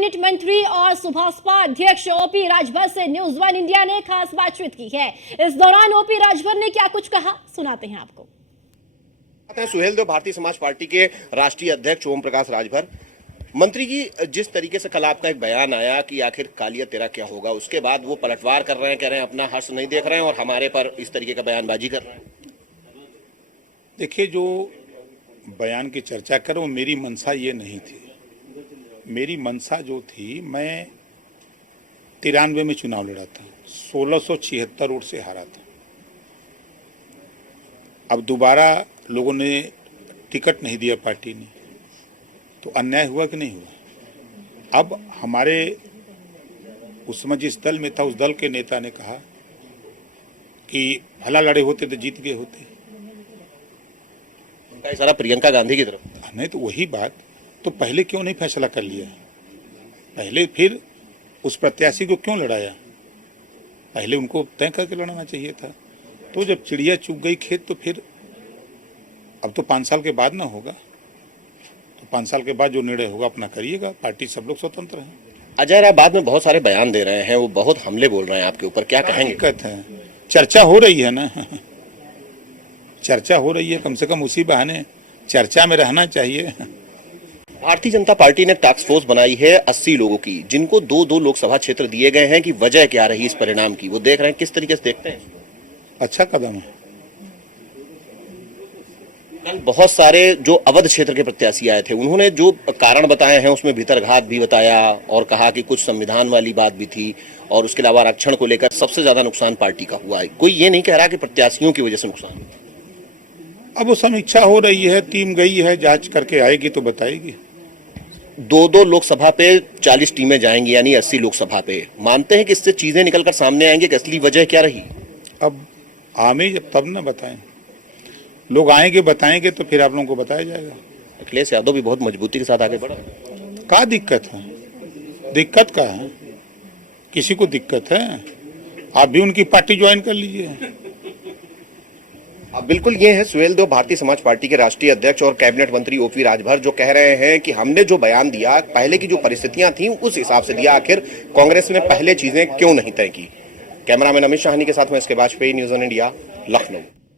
Cabinet मंत्री और सुभाषपा अध्यक्ष ओपी राजभर से न्यूज वन इंडिया ने खास बातचीत की है। इस दौरान ओपी राजभर ने क्या कुछ कहा, सुनाते हैं आपको। सुहेलदेव भारतीय समाज पार्टी के राष्ट्रीय अध्यक्ष ओम प्रकाश राजभर। मंत्री जी, जिस तरीके से कल आपका एक बयान आया कि आखिर कालिया तेरा क्या होगा, उसके बाद वो पलटवार कर रहे हैं, कह रहे हैं अपना हर्ष नहीं देख रहे हैं और हमारे पर इस तरीके का बयानबाजी कर रहे हैं। देखिए, जो बयान की चर्चा करो, मेरी मंशा ये नहीं थी। मेरी मंशा जो थी, मैं 93 में चुनाव लड़ा था, 1676 वोट से हारा था। अब दोबारा लोगों ने टिकट नहीं दिया पार्टी ने, तो अन्याय हुआ कि नहीं हुआ। अब हमारे उस समय जिस दल में था, उस दल के नेता ने कहा कि भला लड़े होते तो जीत गए होते। उनका इशारा प्रियंका गांधी की तरफ। नहीं तो वही बात, तो पहले क्यों नहीं फैसला कर लिया? पहले फिर उस प्रत्याशी को क्यों लड़ाया? पहले उनको तय करके लड़ना चाहिए था। तो जब चिड़िया चुग गई खेत, तो फिर अब तो 5 साल के बाद ना होगा, तो 5 साल के बाद जो निर्णय होगा अपना करिएगा। पार्टी सब लोग स्वतंत्र हैं। अजय राय बाद में बहुत सारे बयान दे रहे हैं, वो बहुत हमले बोल रहे हैं आपके ऊपर, क्या कहेंगे? दिक्कत है, चर्चा हो रही है ना चर्चा हो रही है, कम से कम उसी बहाने चर्चा में रहना चाहिए। भारतीय जनता पार्टी ने टास्क फोर्स बनाई है 80 लोगों की, जिनको 2-2 लोकसभा क्षेत्र दिए गए हैं कि वजह क्या रही इस परिणाम की, वो देख रहे हैं, किस तरीके से देखते हैं? अच्छा कदम है। कल बहुत सारे जो अवध क्षेत्र के प्रत्याशी आए थे, उन्होंने जो कारण बताए हैं उसमें भीतरघात भी बताया और कहा कि कुछ संविधान वाली बात भी थी और उसके अलावा आरक्षण को लेकर सबसे ज्यादा नुकसान पार्टी का हुआ है। कोई ये नहीं कह रहा कि प्रत्याशियों की वजह से नुकसान। अब वो समीक्षा हो रही है, टीम गई है, जांच करके आएगी तो बताएगी। 2-2 लोकसभा पे 40 टीमें जाएंगी, यानी 80 लोकसभा पे। मानते हैं कि इससे चीजें निकलकर सामने आएंगे कि असली वजह क्या रही? अब आमे जब तब न बताएं, लोग आएंगे बताएंगे तो फिर आप लोगों को बताया जाएगा। अखिलेश यादव भी बहुत मजबूती के साथ आगे बढ़ा। क्या दिक्कत है? दिक्कत क्या है? किसी को दिक्कत है? आप भी उनकी पार्टी ज्वाइन कर लीजिए। अब बिल्कुल ये है सुहेलदेव भारतीय समाज पार्टी के राष्ट्रीय अध्यक्ष और कैबिनेट मंत्री ओपी राजभर, जो कह रहे हैं कि हमने जो बयान दिया, पहले की जो परिस्थितियां थी उस हिसाब से दिया, आखिर कांग्रेस ने पहले चीजें क्यों नहीं तय की। कैमरामैन अमित शाहनी के साथ में इसके Vajpayee, news one India, Lucknow.